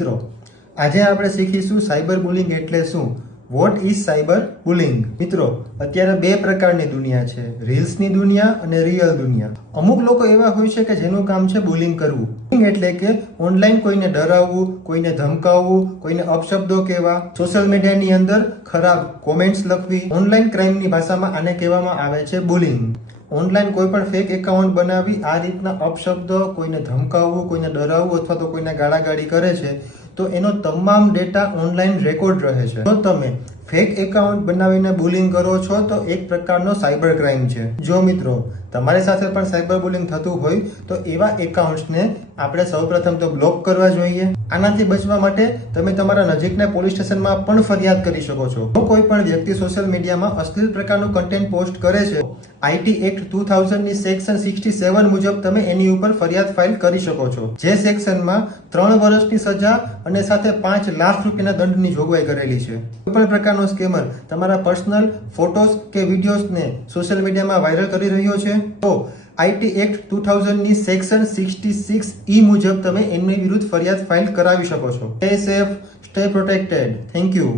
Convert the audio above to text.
મિત્રો આજે આપણે શીખીશું સાયબર બુલિંગ એટલે શું. What is cyber bullying. મિત્રો અત્યારે બે પ્રકારની દુનિયા છે, રીલ્સની દુનિયા અને રિયલ દુનિયા. અમુક લોકો એવા હોય છે કે જેનું કામ છે બુલિંગ કરવું. એટલે કે ઓનલાઈન કોઈને ડરાવવું, કોઈને ધમકાવવું, કોઈને અપશબ્દો કહેવા, સોશિયલ મીડિયાની અંદર ખરાબ કોમેન્ટ્સ લખવી. ઓનલાઈન ક્રાઇમની ભાષામાં આને કહેવામાં આવે છે બુલિંગ. ઓનલાઈન કોઈ પણ ફેક એકાઉન્ટ બનાવી આ રીતના અપશબ્દો, કોઈને ધમકાવવું, કોઈને ડરાવવું અથવા તો કોઈને ગાળાગાળી કરે છે તો એનો તમામ ડેટા ઓનલાઈન રેકોર્ડ રહે છે. જો તમે ફેક એકાઉન્ટ બનાવીને બુલિંગ કરો છો તો એક પ્રકારનો સાયબર ક્રાઇમ છે. જો મિત્રો તમારી સાથે પણ સાયબર બુલિંગ થતું હોય તો એવા એકાઉન્ટ્સને આપણે સૌપ્રથમ તો બ્લોક કરવા જોઈએ. આનાથી બચવા માટે તમે તમારા નજીકના પોલીસ સ્ટેશનમાં પણ ફરિયાદ કરી શકો છો. જો કોઈ પણ વ્યક્તિ સોશિયલ મીડિયામાં અશ્લીલ પ્રકારનું કન્ટેન્ટ પોસ્ટ કરે છે, આઈટી એક્ટ 2000 ની સેક્શન 67 મુજબ તમે એની ઉપર ફરિયાદ ફાઇલ કરી શકો છો. જે સેક્શનમાં 3 વર્ષની સજા અને સાથે 5 લાખ રૂપિયાના દંડની જોગવાઈ કરેલી છે. કોઈ પણ પ્રકારનો સ્કેમર તમારા પર્સનલ ફોટોસ કે વિડીયોઝને સોશિયલ મીડિયામાં વાયરલ કરી રહ્યો છે તો આઈટી એક્ટ 2000 ની સેક્શન 66E મુજબ તમે એમની વિરુદ્ધ ફરિયાદ ફાઇલ કરાવી શકો છો. Stay safe, stay protected. Thank you.